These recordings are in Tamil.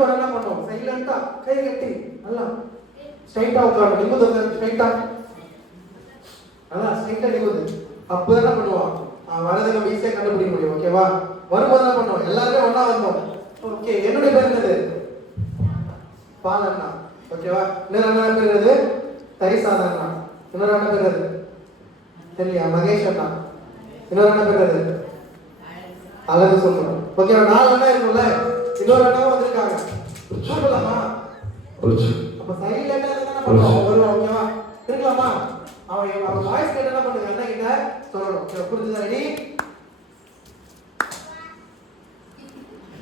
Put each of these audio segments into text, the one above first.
அதுக்கு ஒரு என்ன பண்ணுவோம், சைலண்டா கை கட்டி நல்லா ஸ்ட்ரைட்டா உட்காரணும். நிமிந்து உட்காரு, ஸ்ட்ரைட்டா அதான் ஸ்ட்ரைட்டா நிமிந்து. அப்போ என்ன பண்ணுவோம், வரதை நம்ம ஈஸியாக கண்டுபிடிக்க முடியும். ஓகேவா? வரும்போது என்ன பண்ணுவோம், எல்லாருமே ஒன்றா வந்தோம். ஓகே, என்னுடைய பேர் என்னது? பால் அண்ணா. ஓகேவா? இன்னொரு அண்ணா பேர் என்னது? தரிசாத அண்ணா. இன்னொரு அண்ணா பேர் என்னது தெரியலையா? மகேஷ் அண்ணா. இன்னொரு அண்ணா பேர் என்னது? அழகு சொல்றோம். ஓகேவா? 4 அண்ணா இருக்கும்ல, இன்னொரு அண்ணாவும் வந்திருக்காங்க. சொல்லலாமா? அப்ப சைலண்டா என்ன பண்ணுவோம், வருவோம். ஓகேவா? இருக்கலாமா? அவன் வாய்ஸ் கேட்டு என்ன பண்ணுங்க, அண்ணா கிட்ட சொல்லணும். புரிஞ்சுதா? ரெடி?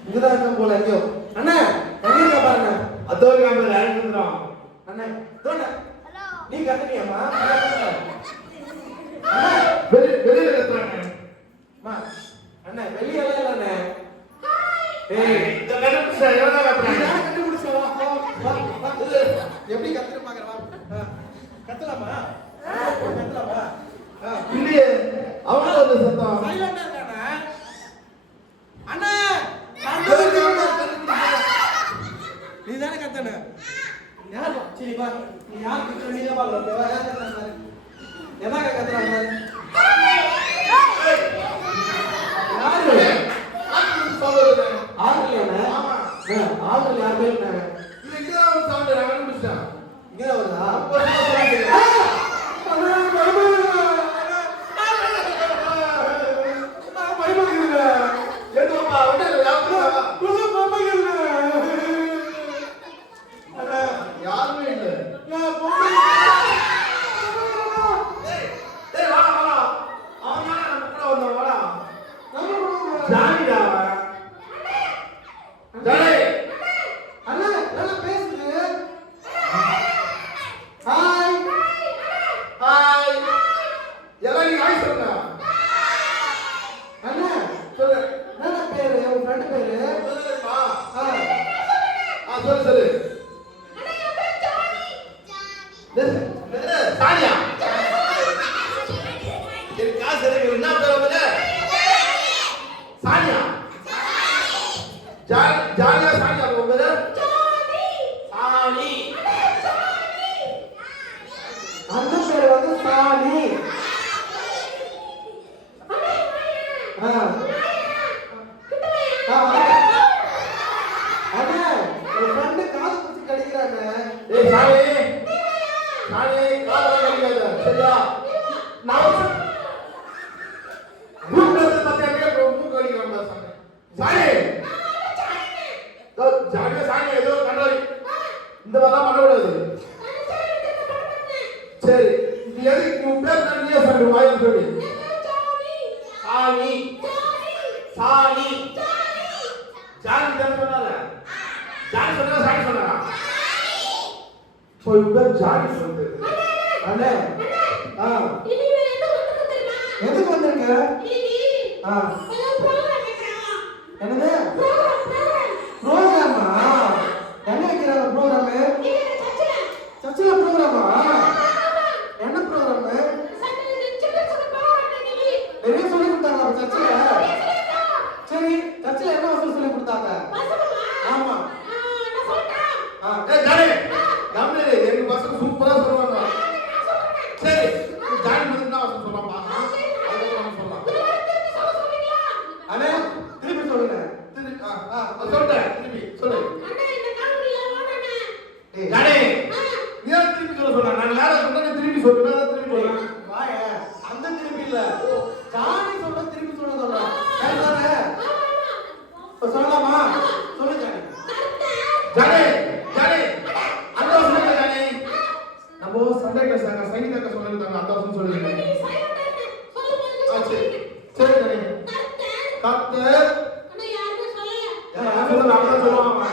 இதுதான் இருக்கும் போல. ஐயோ அண்ணா எங்க இருக்க பாருங்க. அதோ கேமரா ஆரம்பிச்சுறோம். அண்ணா தோண நீ கத்துனியாமா? அண்ணா வெளியில கத்துறாங்க. அம்மா அண்ணா வெளியில இல்ல அண்ணா. ஏய் இந்த கண்டுபிடிச்சா எவனா கத்துறாங்க? நான் கண்டுபிடிச்சா வா வா. எப்படி கத்துற பாக்குற வா. கத்தலாமா? கத்தலாமா? இல்லையே அவளோ அந்த சத்தம் சைலண்டா இருக்கானே. அண்ணா நீ தானே கத்தன? யார்? சரி வா, நீ யார் கத்துற? நீ தான் பாரு. யார் கத்துறாங்க? எதாக கத்துறாங்க? யாரு? ஆளுங்களே. ஆமா ஆளுங்க யார் பேர் என்ன? இங்க தான் ஒரு சவுண்ட் நான் கண்டுபிடிச்சேன். இங்க தான் வருதா? அப்போ சரி இது எதுக்கு உன் பேர் தண்ணியா சொல்லு வாயில சொல்லு. சாணி சாணி சாணி தான் சொன்னால. சாணி சொன்னா சாணி சொன்னா போய் பேர் சாணி சொல்லுது. அண்ணே எதுக்கு வந்திருக்க? என்னது ப்ரோக்ராமா? என்ன வைக்கிறாங்க ப்ரோக்ராமு? சர்ச்சில் ப்ரோக்ராமா? என்ன ப்ரோக்ராமு? நிறைய சொல்லி கொடுத்தாங்க சர்ச்சில். சரி சர்ச்சில் என்ன வசூல் சொல்லி கொடுத்தாங்க? ஆமா எங்க பசங்க சூப்பரா சொல்லுவாங்க. சரி ஜாயின் பண்ணி தான் வசூல் சொல்லலாம். அண்ணே திருப்பி சொல்லுங்க. சொல்றேன் திருப்பி சொல்லு. ஜானே நீ திருப்பி சொல்ல சொன்னா நான் வேற சொன்னா திருப்பி சொல்லுங்க. திருப்பி சொல்லுங்க வாய. அந்த திருப்பி இல்ல ஜானி சொல்ற திருப்பி சொல்ல சொல்றேன். சரிதானே? இப்ப சொல்லலாமா? சொல்லு ஜானி. ஜானி ஜானி அந்த சொல்லுங்க ஜானி. நம்ம சண்டே கிளாஸ் அங்க சைனிகாக்க சொல்லிருக்காங்க. அந்த வருஷம் சொல்லுங்க. சரி சரி ஜானி. கர்த்தர் அண்ணா யாருமே சொல்லல. யார் சொல்ல அப்பதான் சொல்லுவாங்க.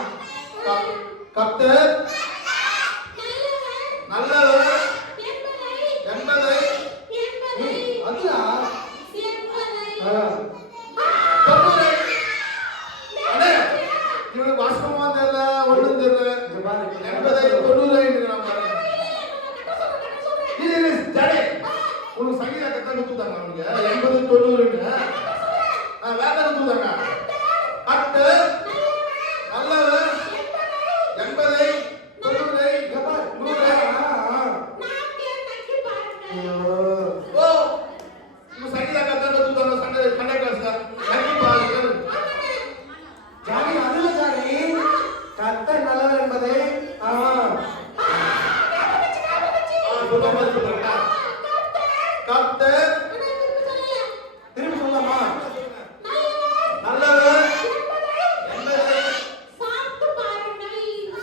கர்த்தர் நல்லவர் என்பதை அதுடா அண்ணே இவனுக்கு வாசகமா தெரியல ஒண்ணும் தெரியல. என்பதை 90 நம்ம இல்ல ஜானே உனக்கு சங்கீத கத்த கொடுத்தாங்க. அவனுக்கு 80 90 வேற கொடுத்தாங்க. கர்த்தர் நல்லவர்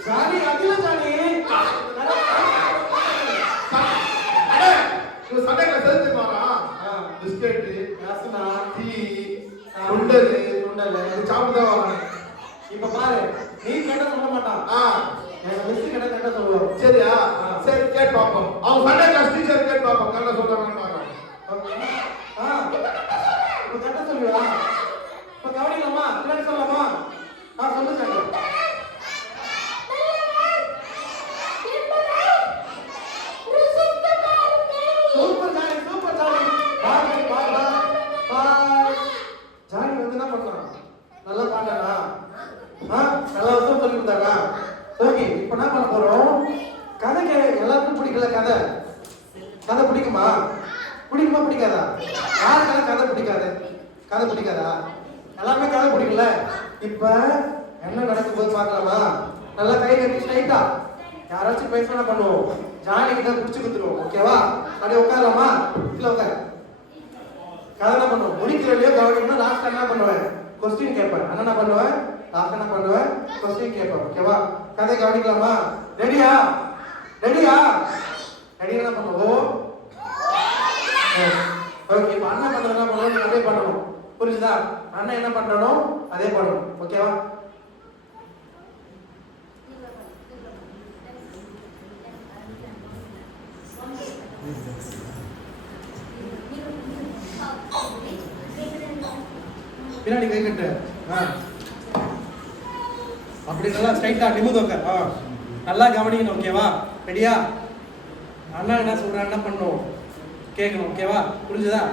ஜானி அதில ஜானி சண்டையில சேர்த்து மாறா பிஸ்கெட் ரசனா டீ குண்டல் சாப்பிட்டுதான் வரேன். இப்ப பாரு நீ கேட்ட சொல்ல மாட்டான் என் மிஸ் கேட்ட சொல்லுவோம். சரியா சரி கேட்டு பார்ப்போம். அவங்க சண்டே கிளாஸ் டீச்சர் கேட்டு பார்ப்போம் நல்லா சொல்றாங்கன்னு பார்க்கலாம். இப்ப கேட்ட சொல்லுவா இப்ப கவனிக்கலாமா பின்னாடி சொல்லலாமா சொல்லு sir. Super Johnny super Johnny bye bye bye. Johnny வந்து என்ன பண்ணலாம் நல்லா பாட்டானா நல்லா வருஷம் சொல்லி கொடுத்தாங்க. ஓகே இப்போ என்ன பண்ண போறோம் கதை எல்லாருக்கும் பிடிக்கல கதை கதை பிடிக்குமா பிடிக்காதா யாருக்கெல்லாம் கதை பிடிக்காது கதை பிடிக்காதா எல்லாருமே கதை பிடிக்கல. இப்போ என்ன நடக்கும் போது பார்க்கலாமா நல்லா கை கட்டி ஸ்ட்ரைட்டா யாராச்சும் பேசணும் பண்ணுவோம் ஜானி கிட்ட பிடிச்சி கொடுத்துருவோம். ஓகேவா அப்படியே உட்காரலாமா இல்லை உட்கார கதை என்ன பண்ணுவோம் முடிக்கிறலையோ கவனிக்கணும். லாஸ்ட் என்ன பண்ணுவேன் கொஸ்டின் கேட்பேன். என்ன பண்ணுவேன் லாஸ்ட் என்ன பண்ணுவேன் கொஸ்டின் கேட்பேன். ஓகேவா கதை கவனிக்கலாமா ரெடியா ரெடியா ரெடி என்ன பண்ணுவோம். ஓகே இப்போ அண்ணன் பண்றது என்ன பண்ணுவோம் நீங்க அதே பண்ணணும் புரிஞ்சுதா. அண்ணன் என்ன பண்ணணும் அதே பண்ணணும். ஓகேவா பின்னாடி கை கட்டு அப்படி நல்லா ஸ்ட்ரைட்டா நிமிர்ந்து உட்கார். நல்லா கவனிக்கணும். ஓகேவா ரெடியா அண்ணா என்ன சொல்றா என்ன பண்ணணும் கேட்கணும். ஓகேவா புரிஞ்சுதா.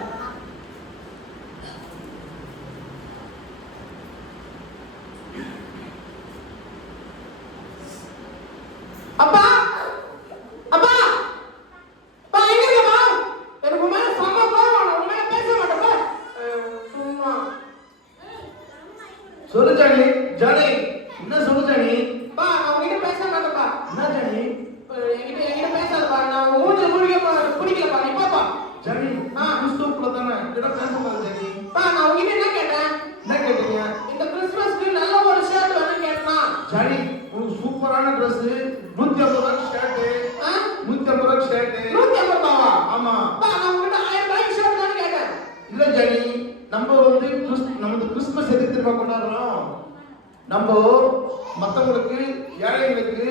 அப்பா அப்பா அப்பா எங்க இருக்கமா எனக்கு மேல சம கோவம் உங்க மேல பேச மாட்டேப்பா சும்மா சொல்லு ஜானி ஜானி என்ன சொல்லு ஜானி. பா நான் உங்ககிட்ட பேச மாட்டேப்பா. என்ன ஜானி என்கிட்ட பேசாதப்பா நான் மூஞ்சி பிடிக்கலப்பா நீ பாப்பா. ஜானி கிறிஸ்துவுக்குள்ள தானே கிட்ட பேசக்கூடாது ஜானி. பா நான் உங்ககிட்ட என்ன கேட்டேன் என்ன கேட்டீங்க. இந்த கிறிஸ்துமஸ்க்கு நல்ல ஒரு ஷர்ட் வேணும் கேட்டனா. ஜானி ஒரு சூப்பரான Dress 150 ரூபாய் ஷர்ட் 150 ரூபாய் ஷர்ட் 150 ரூபாயா. ஆமா பா நான் உங்ககிட்ட 1000 ரூபாய் ஷர்ட் வேணும் கேட்டேன். இல்ல ஜானி நம்ம வந்து நமது கிறிஸ்துமஸ் எதுக்கு திரும்ப கொண்டாடுறோம். நம்ம மற்றவங்களுக்கு ஏழைகளுக்கு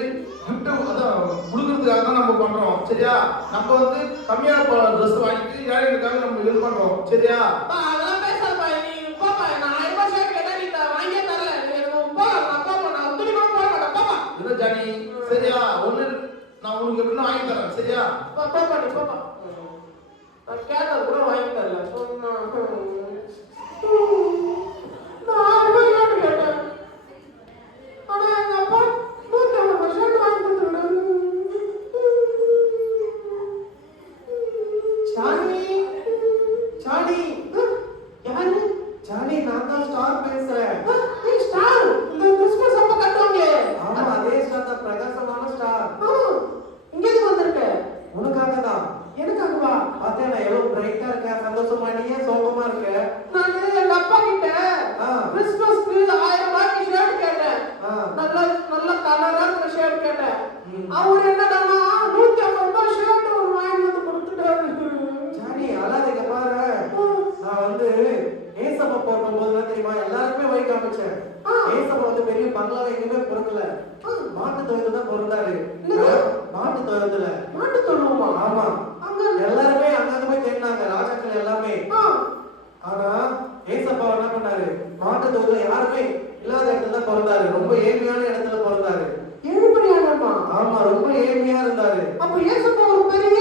கிஃப்ட் அதான் கொடுக்கறதுக்காக தான் நம்ம பண்றோம் சரியா. நம்ம வந்து கம்மியான ட்ரெஸ் வாங்கிட்டு ஏழைகளுக்காக நம்ம இது பண்றோம் சரியா. அதெல்லாம் பேசாதப்பா நீ பாப்பா நான் 1000 ரூபாய் ஷர்ட் கேட்டா நீ வாங்கியே தரல எனக்கு போ நான் பாப்பா நான் துணி கூட போட மாட்டேன் பாப்பா. இல்ல ஜானி சரியா ஒண்ணு நான் உனக்கு எப்படின்னு வாங்கி தரேன் சரியா. பாப்பா நீ பாப்பா நான் கேட்டது கூட வாங்கி தரல சொன்னா நான் 1000 ரூபாய் ஷர்ட் கேட்டேன் ஆனா எங்க அப்பா 150 ரூபாய் ஷர்ட் வாங்கி கொடுத்துட்டாரு. ஜானி ஜானி யாரு ஜானி நான் தான் ஸ்டார் பேசுறேன். நீ ஸ்டார் இந்த கிறிஸ்மஸ் அப்ப கட்டுவாங்களே. ஆமா அதே ஸ்டார் தான் பிரகாசமான ஸ்டார். இங்க எதுக்கு வந்திருக்க. உனக்காக தான். எனக்காகவா. பார்த்தேன் நான் எவ்வளவு பிரைட்டா இருக்க சந்தோஷமா நீ சோகமா இருக்க. நான் எங்க அப்பா கிட்ட கிறிஸ்மஸ்க்கு 1000 ரூபாய்க்கு ஷர்ட் கேட்டேன். நல்ல கலரா இருக்கிற ஷர்ட் கேட்டேன். அவர் என்னடா 150 ரூபாய் ஷர்ட் ஒரு வாங்கி வந்து கொடுத்துட்டாரு. ஜானி அழாதீங்க பாரு. நான் வந்து ஏசப்பா போகும்போது என்ன தெரியுமா எல்லாருக்குமே வழி காமிச்சேன். ஏசப்பா வந்து பெரிய பங்களால எங்கேயுமே பிறக்கல மாட்டு தொழுது தான் பிறந்தாரு. மாட்டு தொழுவுமா ஆமா எல்லாருமே அங்க போய் தேடினாங்க ராஜாக்கள் எல்லாமே. ஆனா ஏசப்பா என்ன பண்ணாரு மாட்டு தொழுது யாருமே இல்லாத இடத்துல தான் பிறந்தாரு. ரொம்ப ஏழ்மையான இடத்துல பிறந்தாரு. ஏழ்மையானமா. ஆமா ரொம்ப ஏழ்மையா இருந்தாரு. அப்ப ஏசப்பா ஒரு பெரிய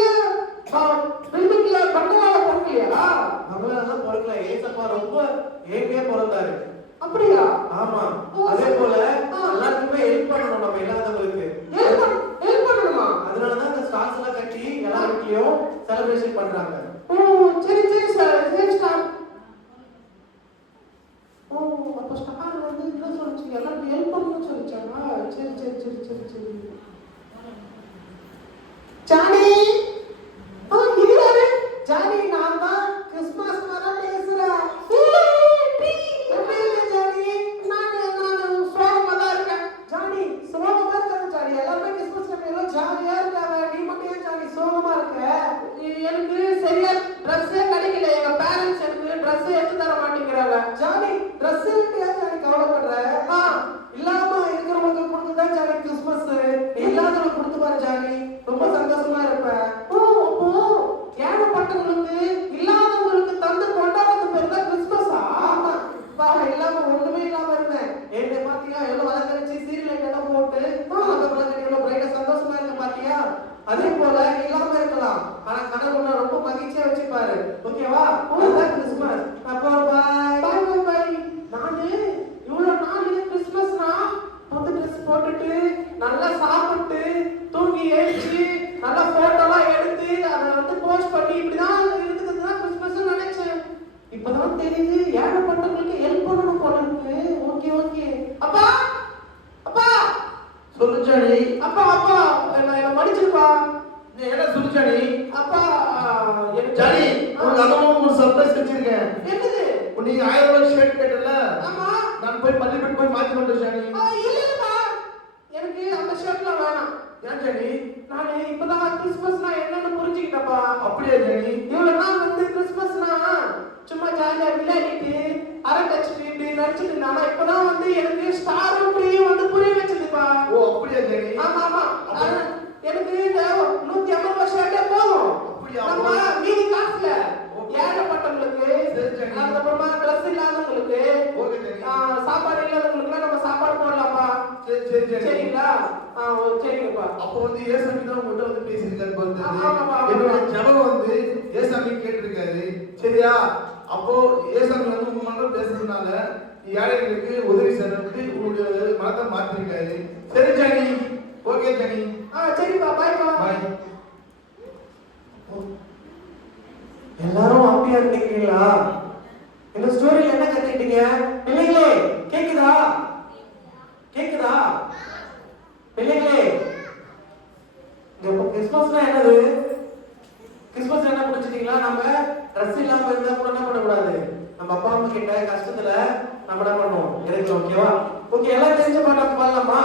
பில்டிங்ல பங்களால பிறக்கலையா. பங்களால பிறக்கல ஏசப்பா ரொம்ப ஏழ்மையா பிறந்தாரு. அப்படியா. ஆமா அதே போல எல்லாருக்குமே ஹெல்ப் பண்ணணும் நம்ம இல்லாதவங்களுக்கு ஹெல்ப் பண்ணணுமா. அதனாலதான் இந்த ஸ்டார்ஸ் எல்லாம் கட்டி எல்லா வீட்லயும் செலிப்ரேஷன் பண்றாங்க. சரி சரி சார் சரி ஸ்டார். அப்ப ஸ்டார் வந்து என்ன சொல்லுச்சு எல்லாரும் ஹெல்ப் பண்ணணும்னு சொல்லிச்சாங்க. சரி சரி சரி சரி சரி ஜானி இது யாரு. ஜானி நான் தான் கிறிஸ்மஸ் மேல பேசுறேன். எப்படி இருக்க ஜானி. நான் சோகமா தான் இருக்கேன். ஜானி சோகமா இருக்க அதே போல இல்லாம இருக்கலாம், ஆனா கடவுள் உன்னை ரொம்ப மகிழ்ச்சியா வச்சுப்பாரு. ஓகேவா? அதுதான் கிறிஸ்மஸ். அப்போ பாய் பாய் பாய் பாய். நானு இவ்வளவு நாள் கிறிஸ்மஸ்னா புது ட்ரெஸ் போட்டுட்டு நல்லா சாப்பிட்டு தூங்கி எழுச்சி நல்லா போட்டோலாம் எடுத்து அதை வந்து போஸ்ட் பண்ணி இப்படிதான் இருக்கிறது தான் கிறிஸ்மஸ் நினைச்சேன். இப்பதான் தெரியுது ஏழைப்பட்டவங்களுக்கு ஹெல்ப் பண்ணணும் போல இருக்கு. Okay okay. அப்பா அப்பா சொல்லுச்சாடி அப்பா அப்பா என்ன மன்னிச்சிருப்பா. நீ என்ன சொல்லுச்சாடி? அப்பா ஜானி உனக்கு அதுவும் ஒரு சர்ப்ரைஸ் வச்சிருக்கேன். என்னது? நீ 1000 ரூபாய் ஷர்ட் கேட்டல, ஆமா நான் போய் பள்ளிப்பட்டு போய் மாத்தி கொண்டு ஜானி. இல்லப்பா, எனக்கு அந்த ஷர்ட்லாம் வேணாம். ஏன் ஜானி? நானு இப்பதான் கிறிஸ்மஸ்னா என்னன்னு புரிஞ்சுக்கிட்டப்பா. அப்படியே ஜானி? இவ்வளவு நாள் வந்து கிறிஸ்மஸ்னா சும்மா ஜாலியா விளையாடிட்டு அரட்டச்சிட்டு இப்படி நடிச்சிட்டு இருந்தா இப்பதான் வந்து எனக்கு ஸ்டாரும் ட்ரீயும் வந்து புரிய வச்சதுப்பா. ஓ அப்படியே ஜானி? ஆமா ஆமா. எனக்கு இந்த 150 ரூபாய் ஷர்ட்டே போதும். நம்ம மீதி காசுல ஏழைப்பட்டவங்களுக்கு, அதுக்கப்புறமா ட்ரெஸ் இல்லாதவங்களுக்கு, சாப்பாடு இல்லாதவங்களுக்கு நம்ம சாப்பாடு போடலாம்ப்பா. சரி சரி சரி. சரிங்களா? சரிங்கப்பா. அப்போ வந்து ஏசாமி தான் உங்கள்கிட்ட வந்து பேசியிருக்காரு போல. ஆமாப்பா. என்னோட ஜெபம் வந்து ஏசாமி கேட்டிருக்காரு. சரியா? அப்போ ஏசாமி வந்து உங்க மனதில் பேசுறதுனால ஏழைகளுக்கு உதவி செய்யறதுக்கு உங்களுடைய மனத்தை மாத்திருக்காரு. சரி ஜானி. Okay Johnny. சரிப்பா. பாய்ப்பா. பாய். எல்லாரும் ஹாப்பியா இருக்கீங்களா? இந்த ஸ்டோரியில என்ன கத்துக்கிட்டீங்க பிள்ளைகளே? கேக்குதா? கேக்குதா பிள்ளைகளே? கிறிஸ்மஸ்னா என்னது? கிறிஸ்மஸ் என்ன புரிஞ்சுட்டீங்களா? நம்ம ட்ரெஸ் இல்லாம இருந்தா கூட என்ன பண்ணக்கூடாது, நம்ம அப்பா அம்மா கிட்ட கஷ்டத்துல நம்ம என்ன பண்ணுவோம், இறங்கணும். ஓகேவா? ஓகே, எல்லாம் தெரிஞ்ச பாட்டா பாடலாமா?